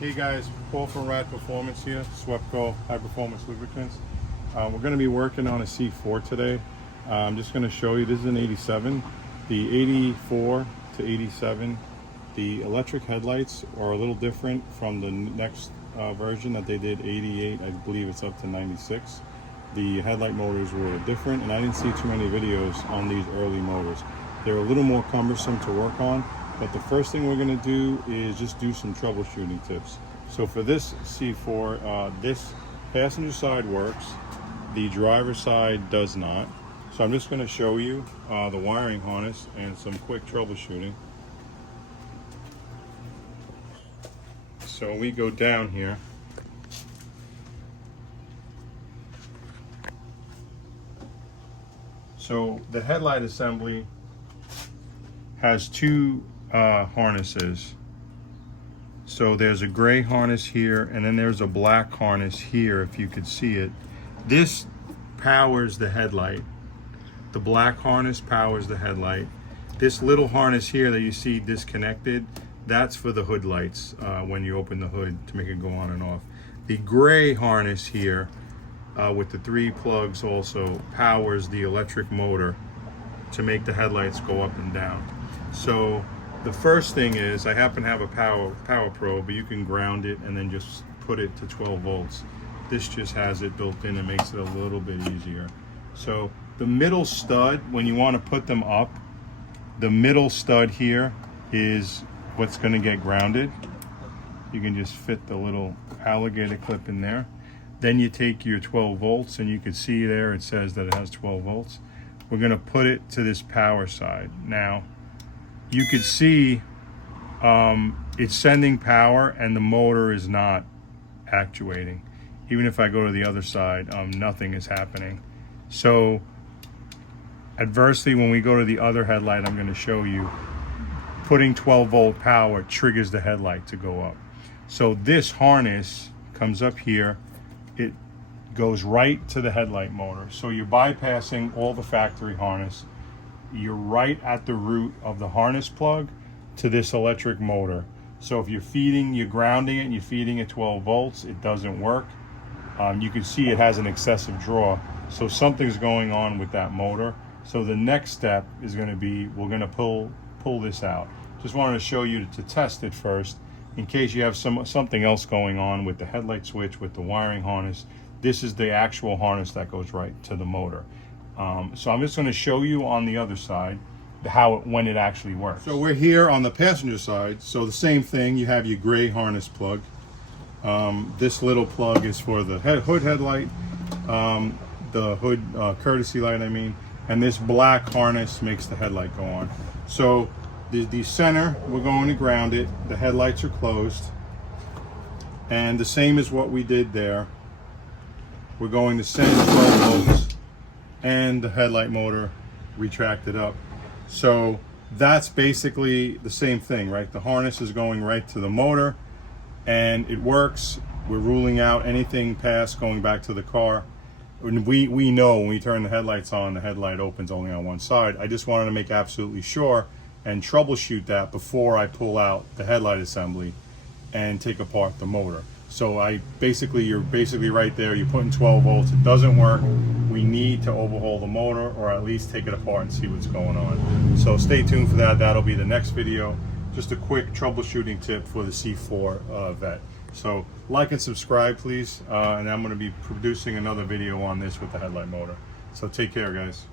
Hey guys, Paul from Rad Performance here, Swepco High Performance Lubricants. We're going to be working on a C4 today. I'm just going to show you, this is an 87. The 84 to 87, the electric headlights are a little different from the next version that they did, 88, I believe it's up to 96. The headlight motors were different, and I didn't see too many videos on these early motors. They're a little more cumbersome to work on. But the first thing we're going to do is just do some troubleshooting tips. So for this C4, this passenger side works, the driver side does not. So I'm just going to show you the wiring harness and some quick troubleshooting. So we go down here. So the headlight assembly has two harnesses. So there's a gray harness here, and then there's a black harness here, if you could see it. This powers the headlight. The black harness powers the headlight. This little harness here that you see disconnected, that's for the hood lights, when you open the hood to make it go on and off. The gray harness here with the 3 plugs also powers the electric motor to make the headlights go up and down. So the first thing is, I happen to have a power probe, but you can ground it and then just put it to 12 volts. This just has it built in and makes it a little bit easier. So the middle stud, when you want to put them up, the middle stud here is what's going to get grounded. You can just fit the little alligator clip in there. Then you take your 12 volts, and you can see there it says that it has 12 volts. We're going to put it to this power side. Now, you could see it's sending power and the motor is not actuating. Even if I go to the other side, nothing is happening. So adversely, when we go to the other headlight, I'm going to show you, putting 12 volt power triggers the headlight to go up. So this harness comes up here, it goes right to the headlight motor. So you're bypassing all the factory harness. You're right at the root of the harness plug to this electric motor. So if you're grounding it and you're feeding it 12 volts, it doesn't work. You can see it has an excessive draw. So something's going on with that motor. So the next step is going to be, we're going to pull this out. Just wanted to show you to test it first, in case you have something else going on with the headlight switch, with the wiring harness. This is the actual harness that goes right to the motor. So I'm just going to show you on the other side when it actually works. So we're here on the passenger side. So the same thing, you have your gray harness plug. This little plug is for the hood headlight, the hood courtesy light, I mean, and this black harness makes the headlight go on. So the center, we're going to ground it. The headlights are closed, and the same as what we did there. We're going to send 12 volts and the headlight motor retracted up. So that's basically the same thing, right? The harness is going right to the motor and it works. We're ruling out anything past going back to the car. And we know when we turn the headlights on, the headlight opens only on one side. I just wanted to make absolutely sure and troubleshoot that before I pull out the headlight assembly and take apart the motor. So you're basically right there, you're putting 12 volts, it doesn't work. We need to overhaul the motor, or at least take it apart and see what's going on. So stay tuned for that, that'll be the next video. Just a quick troubleshooting tip for the C4 Vet. So like and subscribe please, and I'm gonna be producing another video on this with the headlight motor. So take care guys.